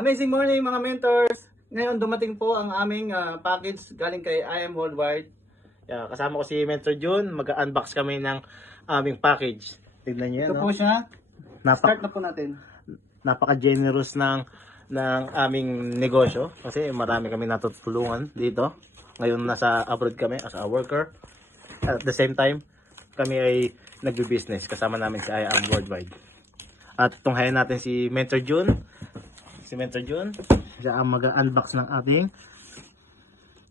Amazing morning mga mentors! Ngayon dumating po ang aming package galing kay IM Worldwide. Kasama ko si Mentor June, mag-unbox kami ng aming package. Tignan niyo yan, Ito po siya. Start Napak na po natin. napaka-generous ng aming negosyo kasi marami kami natutulungan dito. Ngayon nasa abroad kami as a worker. At the same time, kami ay nagbi-business kasama namin si IM Worldwide. At tunghayan natin si Mentor June. Siya ang mag-unbox ng ating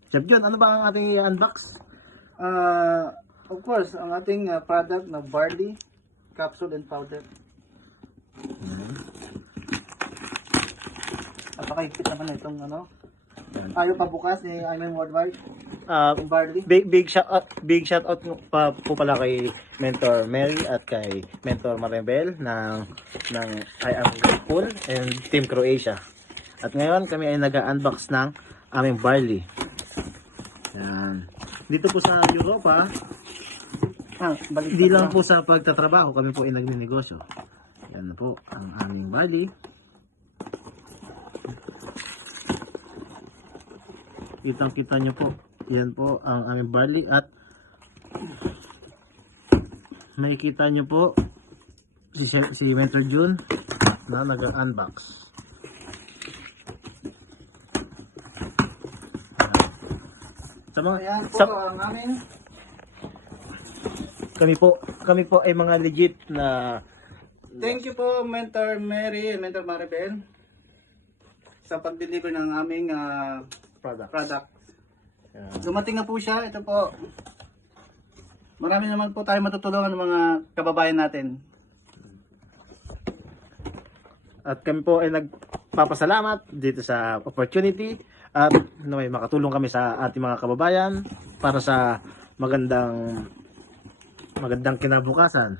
Chef June, ano ba ang ating i-unbox? Of course, ang ating product na barley, capsule and powder. Napakaigpit naman itong ano. Ayaw pa bukas ni IM Worldwide. Yung barley. Big shout out pa po pala kay Mentor Mary at kay Mentor Maribel ng I Am Grateful and Team Croatia. At ngayon kami ay nag-unbox ng aming barley. Yan. Dito po sa Europa, hindi lang po sa pagtatrabaho kami po ay nagninegosyo. Yan po ang aming barley. Kitang-kita nyo po. Yan po ang aming barley at makikita nyo po si Mentor June na nag-unbox. Ayan po ang aming kami po ay mga legit na thank you po Mentor Mary and Mentor Maribel sa pag-deliver ng aming product. Dumating na po siya. Ito po. Marami naman po tayo matutulungan ng mga kababayan natin. At kami po ay nagpapasalamat dito sa opportunity at may makatulong kami sa ating mga kababayan para sa magandang kinabukasan.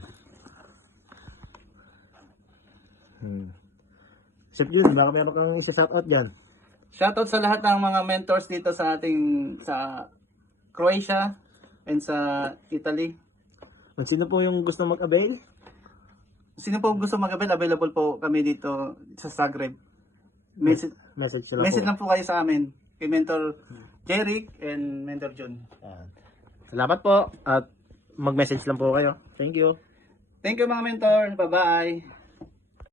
Chef Jun, baka meron kang isa-shoutout dyan. Shoutout sa lahat ng mga mentors dito sa Croatia and sa Italy. Kung sino po yung gusto mag-avail? Sino po gusto mag-avail, available po kami dito sa Zagreb. Message Lang po kayo sa amin. Kay Mentor Jeric and Mentor John. Salamat po at mag-message lang po kayo. Thank you. Thank you mga mentor. Bye-bye.